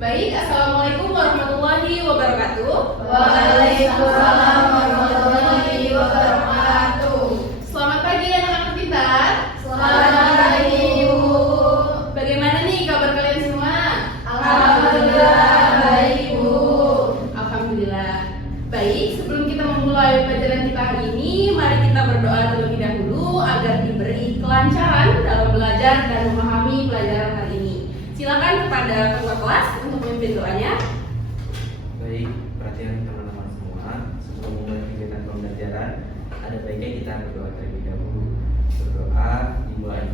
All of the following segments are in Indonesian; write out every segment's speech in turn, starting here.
Baik, Assalamualaikum warahmatullahi wabarakatuh. Waalaikumsalam warahmatullahi wabarakatuh. Selamat pagi anak-anak pintar. Selamat pagi Ibu. Bagaimana nih kabar kalian semua? Alhamdulillah baik Ibu. Alhamdulillah. Baik, sebelum kita memulai pelajaran kita hari ini, mari kita berdoa terlebih dahulu agar diberi kelancaran dalam belajar dan memahami pelajaran hari ini. Silakan kepada ketua kelas untuk memimpin doanya. Baik, perhatian teman-teman semua. Sebelum mulai kegiatan pembelajaran, ada baiknya kita berdoa terlebih dahulu. Berdoa dimulai.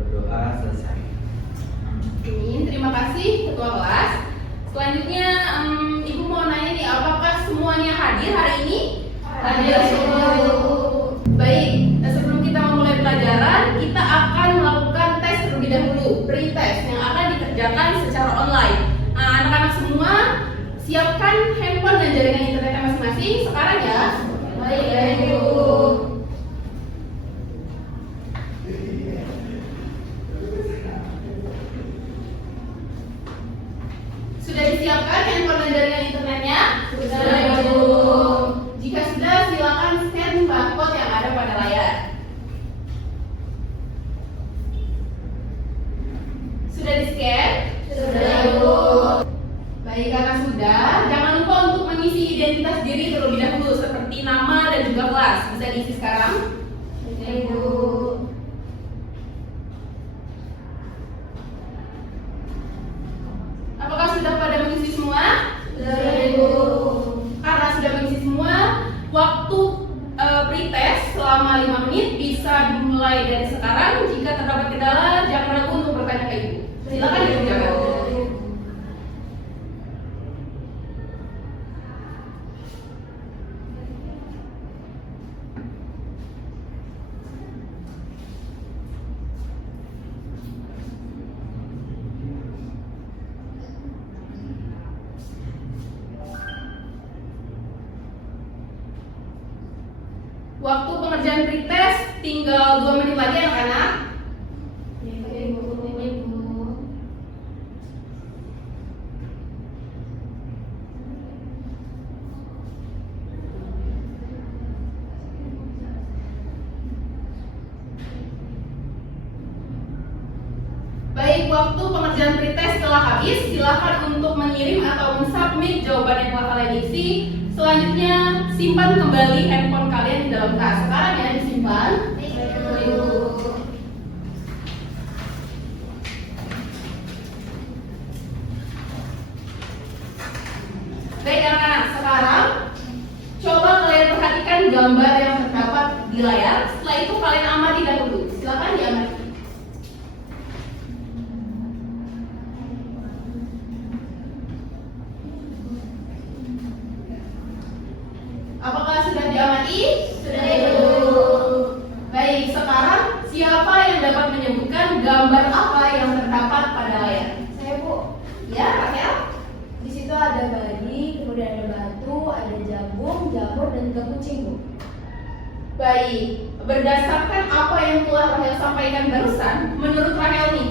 Berdoa selesai. Amin, terima kasih ketua kelas. Selanjutnya, Ibu mau nanya nih, apakah semuanya hadir hari ini? Hadir semua Ibu. Baik, sebelum kita memulai pelajaran, kita akan melakukan tes terlebih dahulu, pre-test yang akan dikerjakan secara online. Anak-anak semua, siapkan handphone dan jaringan internetnya masing-masing sekarang ya. Baik Ibu. Sudah disiapkan handphone dan jaringan internetnya? Sudah Ibu. Jika sudah, silakan scan barcode yang ada pada layar. Sudah di-scan? Sudah Ibu. Baik, karena sudah, jangan lupa untuk mengisi identitas diri terlebih dahulu seperti nama dan juga kelas. Bisa diisi sekarang? Ibu. Apakah sudah pada mengisi semua? Sudah Ibu. Karena sudah mengisi semua, waktu pretest selama 5 menit bisa dimulai dari sekarang. Jika terdapat kendala, jangan ragu untuk bertanya ke Ibu. Silakan dikerjakan. Waktu pengerjaan pretest tinggal 2 menit lagi anak-anak. Ibu. Baik, waktu pengerjaan pretest telah habis. Silakan untuk mengirim atau mensubmit jawaban yang telah kalian isi. Selanjutnya, simpan kembali handphone kalian di dalam tas. Sekarang ya, disimpan. Ibu. Baik anak-anak, sekarang coba kalian perhatikan gambar yang terdapat di layar. Setelah itu kalian amati dahulu. Silakan diamati. Apakah sudah diamati? Sudah Ibu. Baik, sekarang siapa yang dapat menyebutkan gambar apa yang terdapat pada layar? Saya Bu. Ya, Rahel. Di situ ada bayi, kemudian ada batu, ada jagung, jamur dan juga kucing Bu. Baik, berdasarkan apa yang telah Rahel sampaikan barusan, menurut Rahel nih,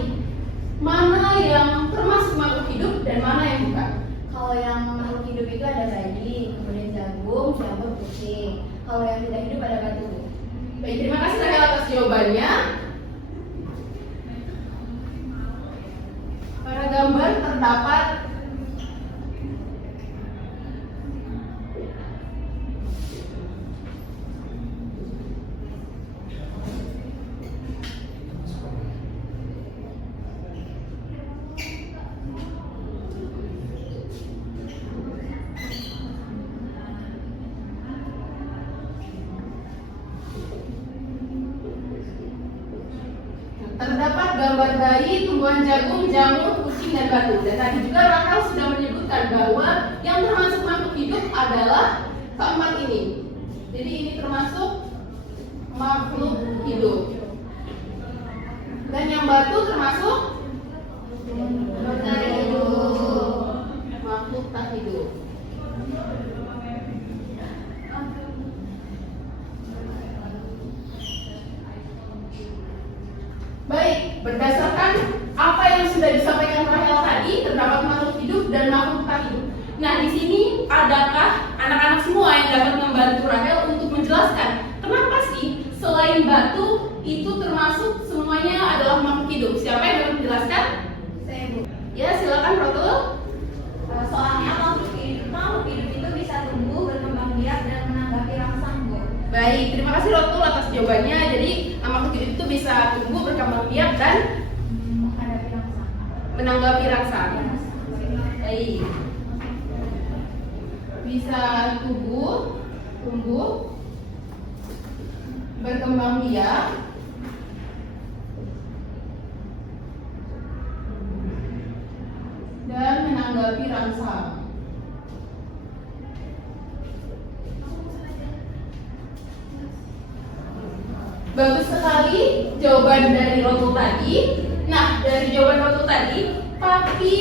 mana yang termasuk makhluk hidup dan mana yang bukan? Kalau yang makhluk hidup itu ada bayi, kemudian jagung, jamur, kucing. Kalau yang tidak hidup ada batu Bu. Baik, terima kasih Rahel atas jawabannya. Pada gambar terdapat gambar bayi, tumbuhan jagung, jamur, kucing, dan batu. Dan tadi juga Rahel sudah menyebutkan bahwa yang termasuk makhluk hidup adalah keempat ini. Jadi ini termasuk makhluk hidup. Dan yang batu termasuk makhluk tak hidup. Baik, berdasarkan apa yang sudah disampaikan Rahel tadi, terdapat makhluk hidup dan makhluk tak hidup. Nah, di sini adakah anak-anak semua yang dapat membantu Rahel untuk menjelaskan kenapa sih selain batu itu termasuk semuanya adalah makhluk hidup? Siapa yang dapat menjelaskan? Saya Bu. Ya, silakan Rotul. Soalnya makhluk hidup itu bisa tumbuh, berkembang biak dan menanggapi rangsang Bu. Baik, terima kasih Rotul atas jawabannya. Jadi, makhluk hidup itu bisa tumbuh, berkembang biak dan Menghadapi rangsang. menanggapi rangsang. Baik. Bisa tumbuh, berkembang biak, dan menanggapi rangsang. Bagus sekali jawaban dari Rotul tadi. Nah, dari jawaban Rotul tadi, tapi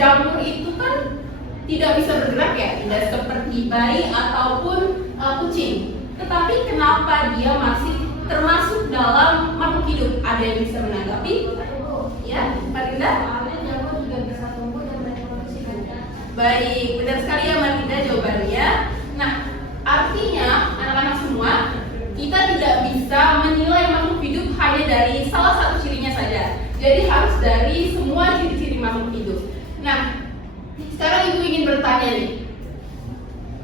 jamur itu kan tidak bisa bergerak ya, tidak seperti bayi ataupun kucing. Tetapi kenapa dia masih termasuk dalam makhluk hidup? Ada yang bisa menanggapi? Ya, Marinda? Soalnya jamur juga bisa tumbuh dan berevolusi Bu. Baik, benar sekali ya Marinda jawabannya. Nah, artinya anak-anak semua, kita tidak bisa menilai makhluk hidup hanya dari salah satu cirinya saja. Jadi harus dari semua ciri-ciri makhluk hidup. Nah, sekarang Ibu ingin bertanya nih,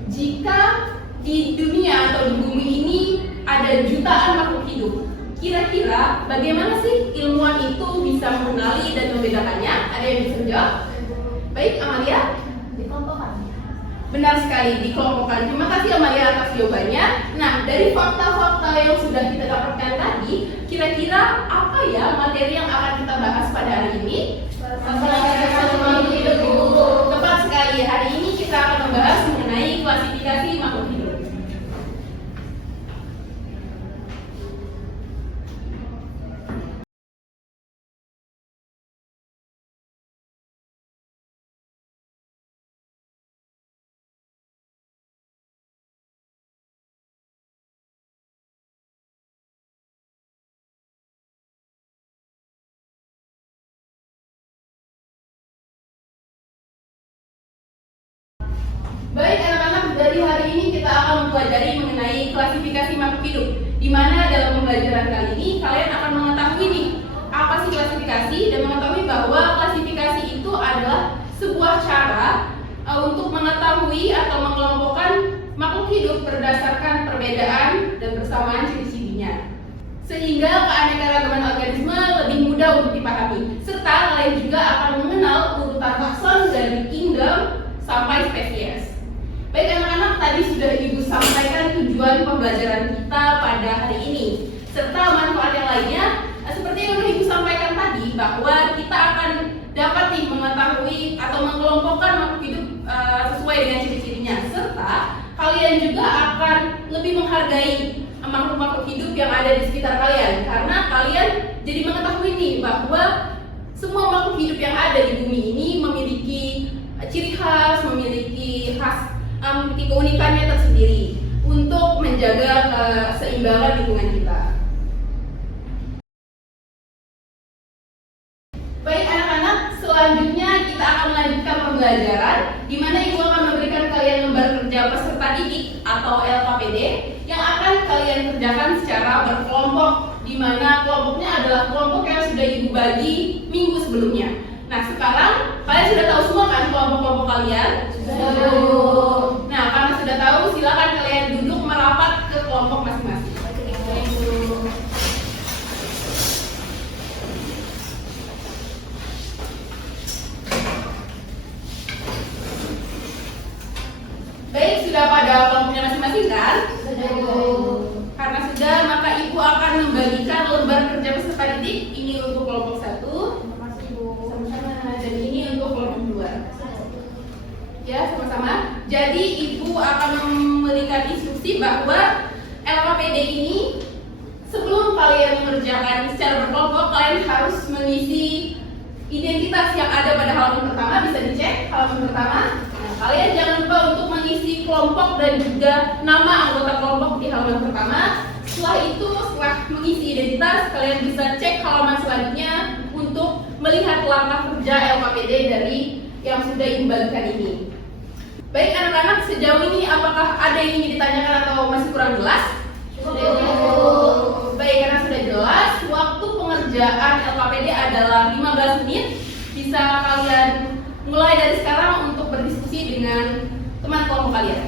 jika di dunia atau di bumi ini ada jutaan makhluk hidup, kira-kira bagaimana sih ilmuwan itu bisa mengenali dan membedakannya? Ada yang bisa menjawab? Baik, Amalia? Dikelompokkan. Benar sekali, dikelompokkan. Terima kasih Amalia atas jawabannya. Nah, dari fakta-fakta yang sudah kita dapatkan tadi, kira-kira apa ya materi yang akan kita bahas pada hari ini? Makhluk hidup, Bu. Tepat sekali. Hari ini kita akan membahas mengenai klasifikasi makhluk hidup. Baik anak-anak, dari hari ini kita akan mempelajari mengenai klasifikasi makhluk hidup. Di mana dalam pembelajaran kali ini kalian akan mengetahui nih apa sih klasifikasi dan mengetahui bahwa klasifikasi itu adalah sebuah cara untuk mengetahui atau mengelompokkan makhluk hidup berdasarkan perbedaan dan persamaan ciri-cirinya. Sehingga keanekaragaman organisme lebih mudah untuk dipahami. Serta kalian juga akan mengenal urutan takson dari kingdom sampai spesies. Baik anak-anak, tadi sudah Ibu sampaikan tujuan pembelajaran kita pada hari ini serta manfaat yang lainnya. Seperti yang sudah Ibu sampaikan tadi, bahwa kita akan dapat nih mengetahui atau mengelompokkan makhluk hidup sesuai dengan ciri-cirinya, serta kalian juga akan lebih menghargai makhluk-makhluk hidup yang ada di sekitar kalian, karena kalian jadi mengetahui nih bahwa semua makhluk hidup yang ada di bumi ini memiliki ciri khas, memiliki keunikannya tersendiri untuk menjaga keseimbangan lingkungan kita. Baik anak-anak, selanjutnya kita akan melanjutkan pembelajaran di mana Ibu akan memberikan kalian lembar kerja peserta didik atau LKPD yang akan kalian kerjakan secara berkelompok, di mana kelompoknya adalah kelompok yang sudah Ibu bagi minggu sebelumnya. Nah, sekarang kalian sudah tahu semua kan kelompok-kelompok kalian? Sudah. Nah, karena sudah tahu, silakan kalian duduk merapat ke kelompok masing-masing. Baik, sudah pada kelompoknya masing-masing kan? Sudah. Karena sudah, maka Ibu akan membagikan lembar kerja peserta didik. Ini untuk kelompok 1, sama-sama, dan ini untuk kelompok 2. Ya, sama-sama. Jadi Ibu akan memberikan instruksi bahwa LKPD ini sebelum kalian mengerjakan secara berkelompok, kalian harus mengisi identitas yang ada pada halaman pertama. Bisa dicek halaman pertama. Nah, kalian jangan lupa untuk mengisi kelompok dan juga nama anggota kelompok di halaman pertama. Setelah itu, setelah mengisi identitas, kalian bisa cek halaman selanjutnya untuk melihat langkah kerja LKPD dari yang sudah Ibu bagikan ini. Baik anak-anak, sejauh ini apakah ada yang ingin ditanyakan atau masih kurang jelas? Baik, karena sudah jelas, waktu pengerjaan LKPD adalah 15 menit. Bisa kalian mulai dari sekarang untuk berdiskusi dengan teman kelompok kalian.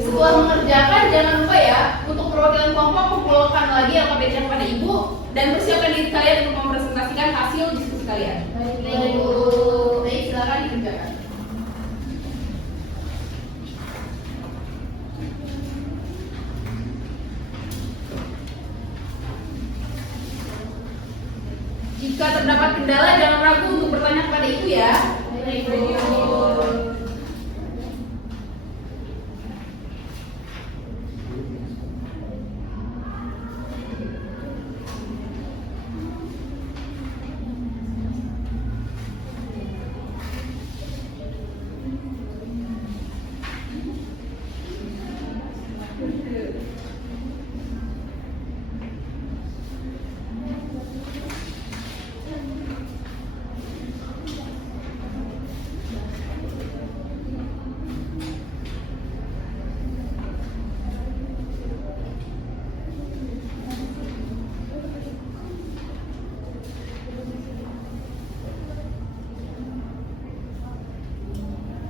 Setelah mengerjakan, jangan lupa ya, untuk perwakilan kelompok kumpulkan lagi LKPD kepada Ibu dan persiapkan diri kalian untuk mempresentasikan hasil diskusi kalian. Baik, silakan dikerjakan. Jika terdapat kendala, jangan ragu untuk bertanya kepada Ibu ya.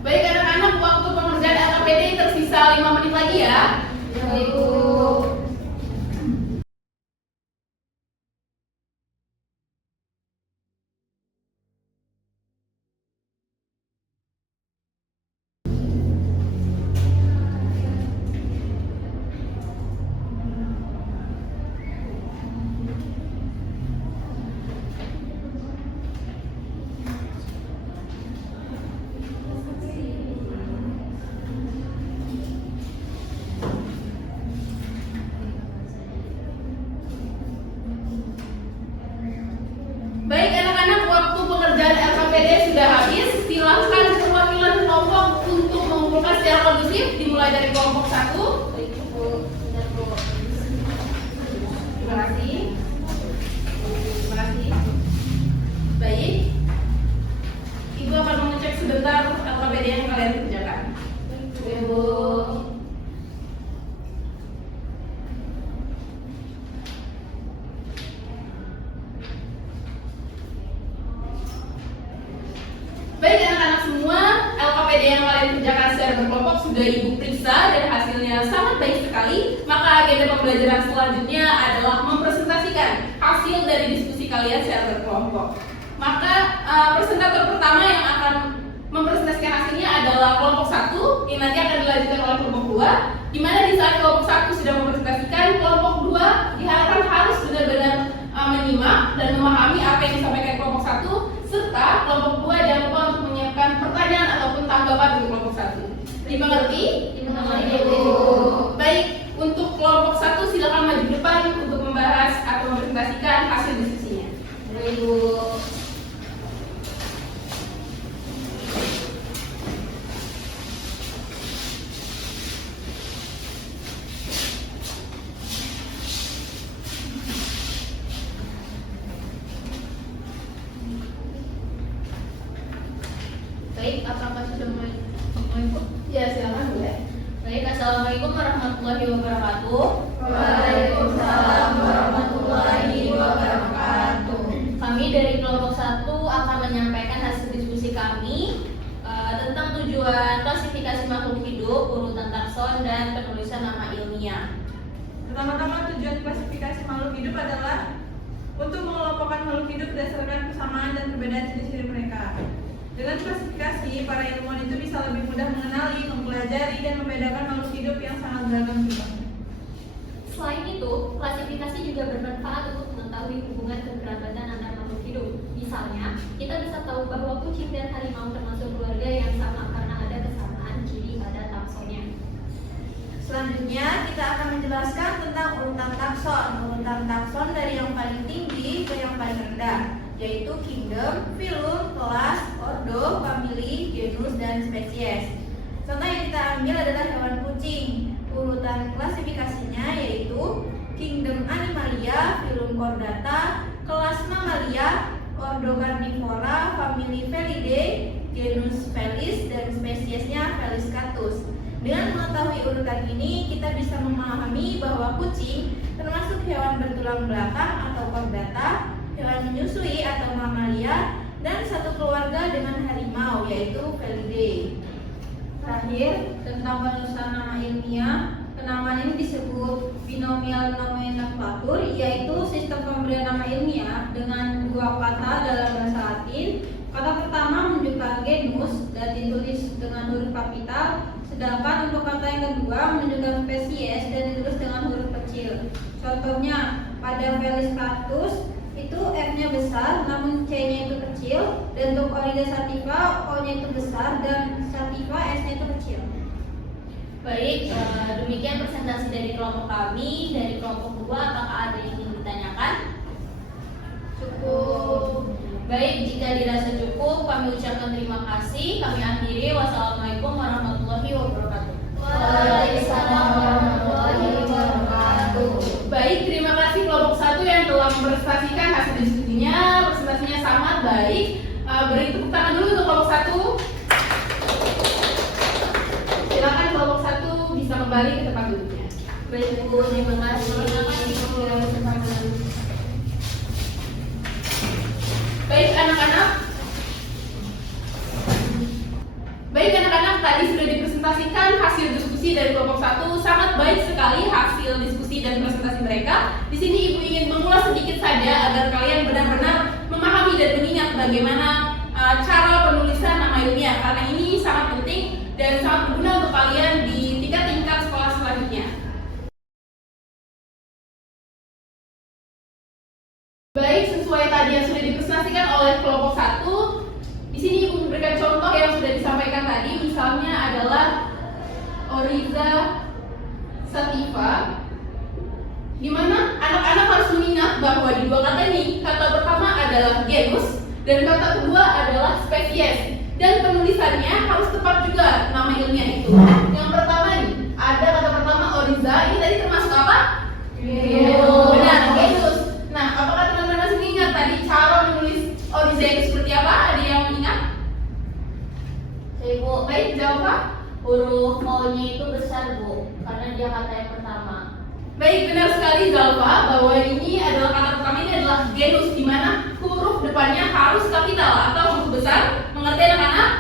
Baik anak-anak, waktu pengerjaan LKPD tersisa 5 menit lagi ya. Baik anak-anak, waktu pengerjaan LKPD sudah habis. Silakan perwakilan kelompok untuk mengumpulkan secara kondusif, dimulai dari kelompok 1. Terima kasih. Terima kasih. Baik. Ibu akan mengecek sebentar LKPD yang kalian kerjakan. Ibu. Baik anak-anak semua, LKPD yang kalian kerjakan secara berkelompok sudah Ibu periksa dan hasilnya sangat baik sekali. Maka agenda pembelajaran selanjutnya adalah mempresentasikan hasil dari diskusi kalian secara berkelompok. Maka presentator pertama yang akan mempresentasikan hasilnya adalah kelompok 1, yang nanti akan dilanjutkan oleh kelompok 2. Di mana di saat kelompok 1 sudah mempresentasikan, kelompok 2 diharapkan harus benar-benar menyimak dan memahami apa yang disampaikan kelompok 1, serta kelompok 2 jangan lupa untuk menyiapkan pertanyaan ataupun tanggapan untuk kelompok 1. Dimengerti? Dimengerti. Baik, untuk kelompok 1 silakan maju depan untuk membahas atau mempresentasikan hasil diskusinya. Ibu. Baik, apakah sudah mulai? Ya, silakan Bu ya. Baik, assalamualaikum warahmatullahi wabarakatuh. Waalaikumsalam warahmatullahi wabarakatuh. Kami dari kelompok 1 akan menyampaikan hasil diskusi kami tentang tujuan klasifikasi makhluk hidup, urutan takson, dan penulisan nama ilmiah. Pertama-tama, tujuan klasifikasi makhluk hidup adalah untuk mengelompokkan makhluk hidup berdasarkan kesamaan dan perbedaan ciri-ciri mereka. Dengan klasifikasi, para ilmuwan itu bisa lebih mudah mengenali, mempelajari, dan membedakan makhluk hidup yang sangat beragam jumlahnya. Selain itu, klasifikasi juga bermanfaat untuk mengetahui hubungan kekerabatan antar makhluk hidup. Misalnya, kita bisa tahu bahwa kucing dan harimau termasuk keluarga yang sama karena ada kesamaan ciri pada taksonnya. Selanjutnya, kita akan menjelaskan tentang urutan takson. Urutan takson dari yang paling tinggi ke yang paling rendah. yaitu kingdom, phylum, kelas, ordo, family, genus, dan spesies. Contoh yang kita ambil adalah hewan kucing. Urutan klasifikasinya yaitu kingdom Animalia, phylum Chordata, kelas Mammalia, ordo Carnivora, family Felidae, genus Felis, dan spesiesnya Felis catus. Dengan mengetahui urutan ini, kita bisa memahami bahwa kucing termasuk hewan bertulang belakang atau chordata, hewan menyusui atau Mammalia, dan satu keluarga dengan harimau yaitu Felidae. Terakhir, tentang penulisan nama ilmiah, penamaan ini disebut binomial nomenklatur, yaitu sistem pemberian nama ilmiah dengan dua kata dalam bahasa Latin. Kata pertama menunjukkan genus dan ditulis dengan huruf kapital, sedangkan untuk kata yang kedua menunjukkan spesies dan ditulis dengan huruf kecil. Contohnya, pada Felis catus itu F-nya besar namun C-nya itu kecil, dan untuk Orida sativa O-nya itu besar dan sativa S-nya itu kecil. Baik, demikian presentasi dari kelompok kami. Dari kelompok 2, apakah ada yang ingin ditanyakan? Cukup. Baik, jika dirasa cukup, kami ucapkan terima kasih. Kami akhiri. Wassalamualaikum warahmatullahi wabarakatuh. Waalaikumsalam warahmatullahi wabarakatuh. Baik, terima kasih kelompok 1 yang telah mempresentasikan hasil diskusinya. Presentasinya sangat baik. Beri tepuk tangan dulu untuk kelompok 1. Silakan kelompok 1 bisa kembali ke tempat duduknya. Baik, Bu, terima kasih. Baik anak-anak, tadi sudah dipresentasikan hasil diskusi dari kelompok 1. Sangat baik sekali hasil diskusi dan presentasi mereka. Di sini Ibu ingin mengulas sedikit saja agar kalian benar-benar memahami dan mengingat bagaimana cara penulisan nama ilmiah, karena ini sangat penting dan sangat berguna untuk kalian di tingkat-tingkat sekolah selanjutnya. Baik, sesuai tadi yang sudah dipresentasikan oleh kelompok 1, di sini Ibu memberikan contoh yang sudah disampaikan tadi. Misalnya adalah Oryza sativa, di mana anak-anak harus mengingat bahwa di dua kata ini, kata pertama adalah genus dan kata kedua adalah spesies, dan penulisannya harus tepat juga nama ilmiah itu. Yang pertama nih, ada kata pertama Oryza, ini tadi termasuk apa? Genus. Benar, genus. Nah, apakah teman-teman masih ingat tadi cara menulis Oryza itu seperti apa? Ada yang ingat? Ibu, Baik, jawab Pak. huruf O-nya itu besar, Bu, karena dia kata yang pertama. Baik, benar sekali Zalfa bahwa ini adalah kata pertama, ini adalah genus, di mana huruf depannya harus kapital atau huruf besar. Mengerti anak-anak?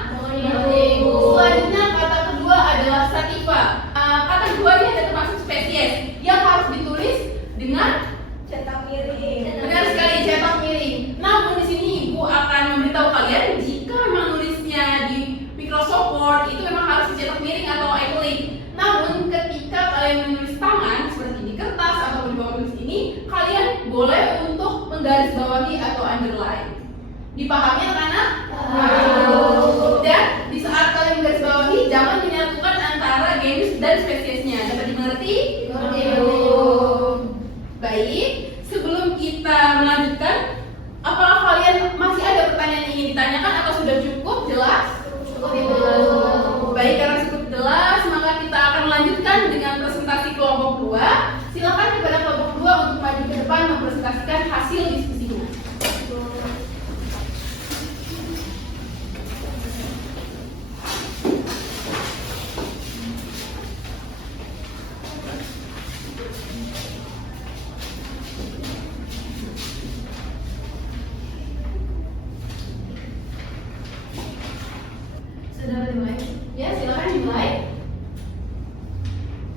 Selanjutnya kata kedua adalah sativa. Kata kedua ini ada termasuk spesies yang harus ditulis dengan Cetak miring. benar sekali, cetak miring. Namun di sini Ibu akan memberitahu kalian jika memang nulisnya di Microsoft Word itu memang harus dicetak miring atau italic. Namun ketika kalian menulis tangan seperti di kertas atau di bawah tulis ini, kalian boleh untuk menggarisbawahi atau underline. Dipahami anak-anak? Dan di saat kalian menggarisbawahi, jangan menyatukan antara genus dan spesiesnya. Dapat dimengerti? Baik, sebelum kita melanjutkan, apakah kalian masih ada pertanyaan yang ingin ditanyakan atau sudah cukup jelas? Baik, karena cukup jelas, maka kita akan melanjutkan dengan presentasi kelompok 2. Silakan kepada kelompok 2 untuk maju ke depan mempresentasikan hasil diskusinya. Sudah dimulai? Ya, silakan dimulai.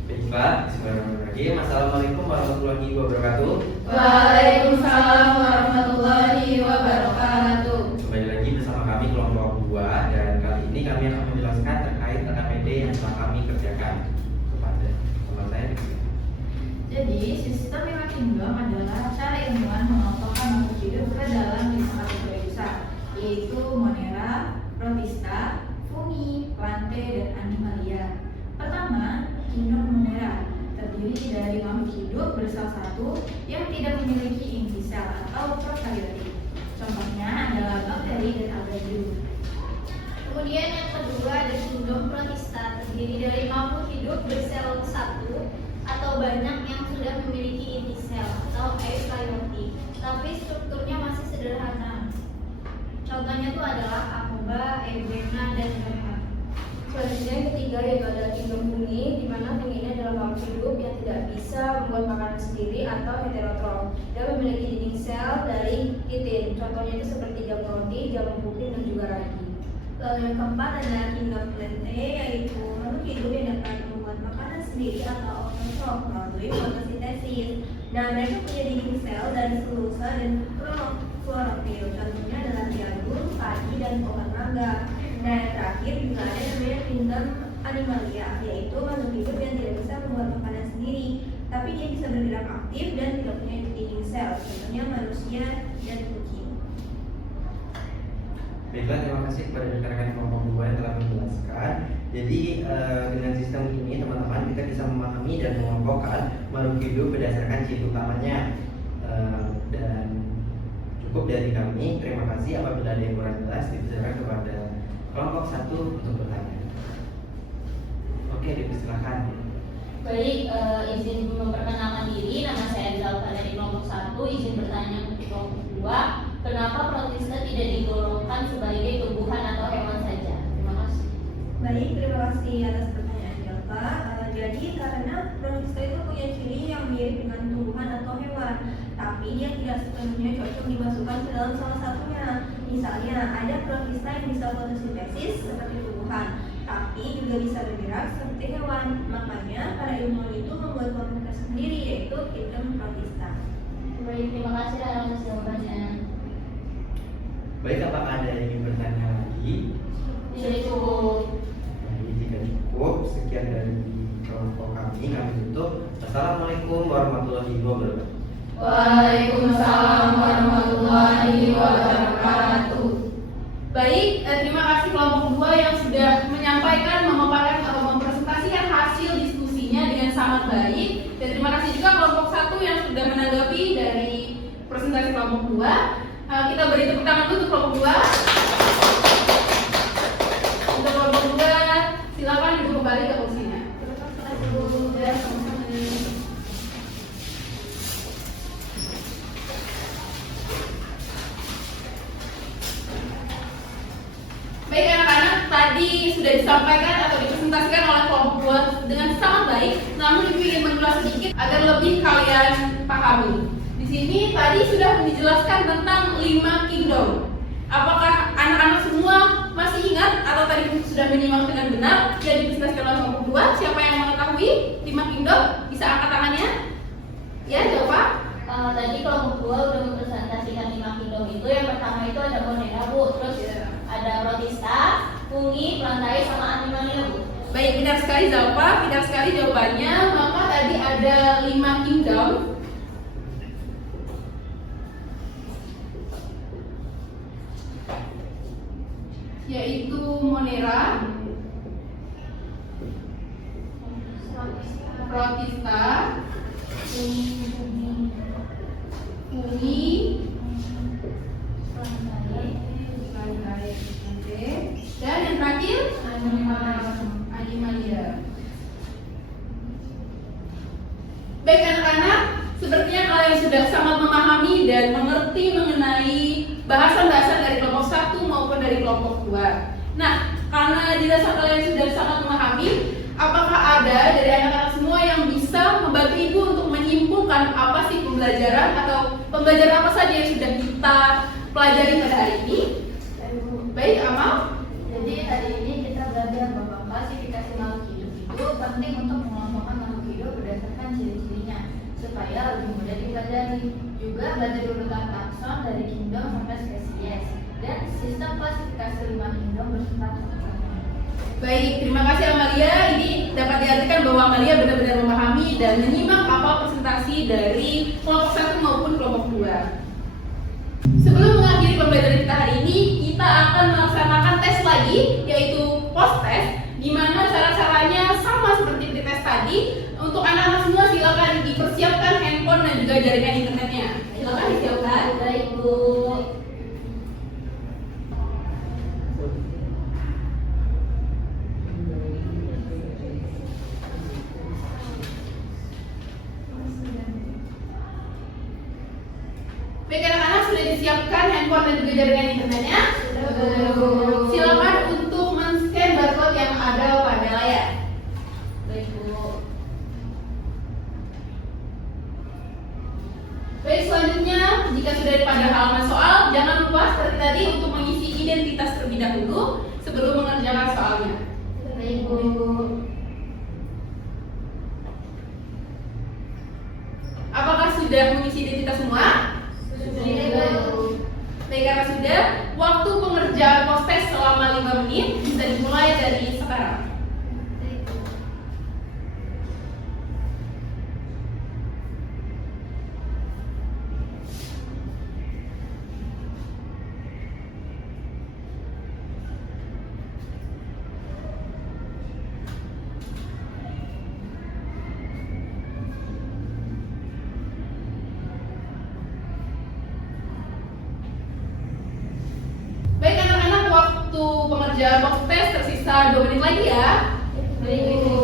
Baik Pak, bismillahirrahmanirrahim. Assalamualaikum warahmatullahi wabarakatuh. Waalaikumsalam warahmatullahi wabarakatuh. Kembali lagi bersama kami kelompok 2, dan kali ini kami akan menjelaskan terkait RKPD yang telah kami kerjakan kepada teman saya. Jadi, sistem lima kingdom adalah cara ilmuwan mengelompokkan makhluk hidup ke dalam 5 kategori besar, yaitu Monera, Protista, Fungi, Plante, dan Animalia. Pertama, kingdom Monera terdiri dari makhluk hidup bersel satu yang tidak memiliki inti sel atau prokaryotik. Contohnya adalah bakteri dan alga hidup. Kemudian yang kedua ada kingdom protista, terdiri dari makhluk hidup bersel satu atau banyak yang sudah memiliki inti sel atau eukaryotik, tapi strukturnya masih sederhana. Contohnya itu adalah amoeba, eugenia, dan gamma. Selanjutnya yang ketiga yaitu ada kingdom fungi, di mana fungi ini adalah makhluk hidup yang tidak bisa membuat makanan sendiri atau heterotrof dan memiliki dinding sel dari kitin. Contohnya itu seperti jamur roti, jamur putih, dan juga ragi. Lalu yang keempat adalah kingdom plante, yaitu makhluk hidup yang dapat membuat makanan sendiri atau autotrof melalui fotosintesis. Nah, mereka punya dinding sel dari selulosa dan klorofil. Contohnya adalah jagung, padi, dan obat mangga. Nah, yang terakhir juga ada namanya kingdom animalia, yaitu makhluk hidup yang tidak bisa membuat makanan sendiri, tapi dia bisa bergerak aktif dan tidak punya dinding sel. Contohnya manusia dan kucing. Baiklah, terima kasih kepada rekan-rekan kelompok 2 yang telah menjelaskan. Jadi dengan sistem ini teman-teman kita bisa memahami dan mengelompokkan makhluk hidup berdasarkan ciri utamanya. Dan cukup dari kami. Terima kasih. Apabila ada yang kurang jelas dipersilakan kepada kelompok 1 untuk bertanya. Oke, dipersilakan. Baik, izin memperkenalkan diri. Nama saya Rizalfa dari kelompok 1. Izin bertanya untuk kelompok 2. Kenapa protista tidak digolongkan sebagai tumbuhan atau hewan saja? Terima kasih. Baik, terima kasih atas pertanyaan Jalva. Jadi karena protista itu punya ciri yang mirip dengan tumbuhan atau hewan, tapi dia tidak sepenuhnya cocok dimasukkan ke dalam salah satunya. Misalnya ada protista yang bisa fotosintesis seperti tumbuhan, tapi juga bisa bergerak seperti hewan. Makanya para ilmuwan itu membuat komunitas sendiri, yaitu kingdom protista. Baik, terima kasih atas jawabannya. Baik, apakah ada yang ingin bertanya lagi? Tidak cukup. Baik, jika cukup, sekian dari kelompok kami tutup. Assalamualaikum warahmatullahi wabarakatuh. Waalaikumsalam warahmatullahi wabarakatuh. Baik, terima kasih kelompok 2 yang sudah menyampaikan, memaparkan atau mempresentasikan hasil diskusinya dengan sangat baik. Dan terima kasih juga kelompok 1 yang sudah menanggapi dari presentasi kelompok 2. Kita beri tepuk tangan dulu untuk kelompok 2. Untuk kelompok 2, silakan duduk kembali ke kursinya. Baik anak-anak, tadi sudah disampaikan atau dipresentasikan oleh kelompok 2 dengan sangat baik. Namun ibu ingin mengulas sedikit agar lebih kalian pahami. Di sini tadi sudah dijelaskan tentang 5 kingdom. Apakah anak-anak semua masih ingat atau tadi sudah menyimak dengan benar yang dipresentasikan oleh kelompok 2? Siapa yang mengetahui 5 kingdom? Bisa angkat tangannya? Ya, jawab. Tadi kelompok 2 udah mempresentasikan 5 kingdom itu. Yang pertama itu ada monera, Bu. Terus ada protista, fungi, plantae, sama animalia, Bu. Baik, benar sekali Zalfa, benar sekali jawabannya. Maka tadi ada 5 kingdom. Yaitu monera, protista, fungi, dan yang terakhir animalia. Baik anak-anak, sepertinya kalian sudah sangat memahami dan mengerti mengenai bahasan-bahasan dari kelompok 1 maupun dari kelompok 2. Nah, karena dirasa kalian sudah sangat memahami, apakah ada dari anak-anak semua yang bisa membantu ibu untuk menyimpulkan apa sih pembelajaran atau pembelajaran apa saja yang sudah kita pelajari pada hari ini? Baik, Amal. Jadi hari ini kita belajar bahwa klasifikasi makhluk hidup itu penting untuk mengelompokkan makhluk hidup berdasarkan ciri-cirinya supaya lebih mudah dipelajari. Juga belajar urutan takson dari kingdom sampai spesies dan sistem klasifikasi 5 kingdom beserta contohnya. Baik, terima kasih Amalia. Ini dapat diartikan bahwa Amalia benar-benar memahami dan menyimak apa presentasi dari kelompok 1 maupun kelompok 2. Sebelum mengakhiri pembelajaran kita hari ini, kita akan melaksanakan tes lagi, yaitu post test, di mana cara-caranya sama seperti tes tadi. Untuk anak-anak semua silakan dipersiapkan handphone dan juga jaringan internetnya. Silakan disiapkan. Baik, Bu. Baik anak-anak, sudah disiapkan handphone dan juga jaringan internetnya? Silakan untuk men-scan barcode yang ada pada layar. Baik Bu. Baik, selanjutnya jika sudah pada halaman soal, jangan lupa seperti tadi untuk mengisi identitas terlebih dahulu sebelum mengerjakan soalnya. Baik Bu. Apakah sudah mengisi identitas semua? Baik, karena sudah, waktu pengerjaan post test selama 5 menit bisa dimulai dari sekarang. Baik anak-anak, waktu pengerjaan post test tersisa 2 menit lagi ya. Baik Bu.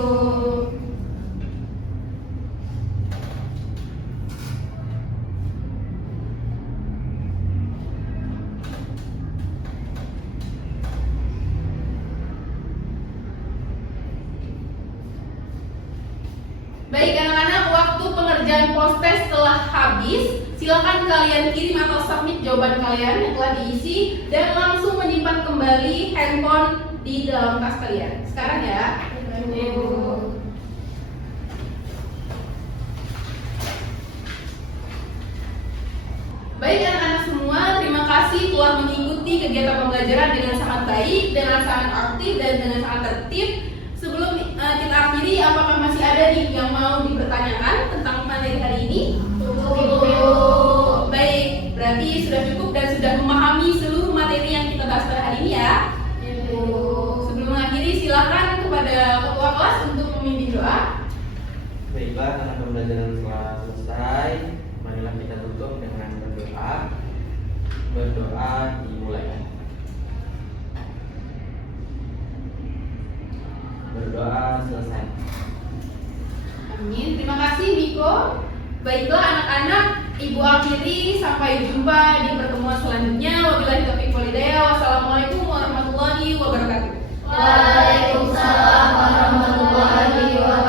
Baik anak-anak, waktu pengerjaan post test telah habis. Silakan kalian kirim atau submit jawaban kalian yang telah diisi dan langsung menyimpan kembali handphone di dalam tas kalian. Sekarang ya. Baik anak-anak semua, terima kasih telah mengikuti kegiatan pembelajaran dengan sangat baik, dengan sangat aktif dan dengan sangat tertib. Sebelum kita akhiri, apakah masih ada nih yang mau dipertanyakan tentang materi hari ini? Baik, berarti sudah cukup dan sudah memahami seluruh materi yang kita bahas pada hari ini ya. Sebelum mengakhiri, silakan kepada ketua kelas untuk memimpin doa. Baiklah, karena pembelajaran telah selesai, marilah kita tutup dengan berdoa. Berdoa dimulai. Berdoa selesai. Amin. Terima kasih Miko. Baiklah anak-anak, Ibu akhiri, sampai jumpa di pertemuan selanjutnya. Wabillahi taufiq wal hidayah. Wassalamualaikum warahmatullahi wabarakatuh. Waalaikumsalam warahmatullahi wabarakatuh.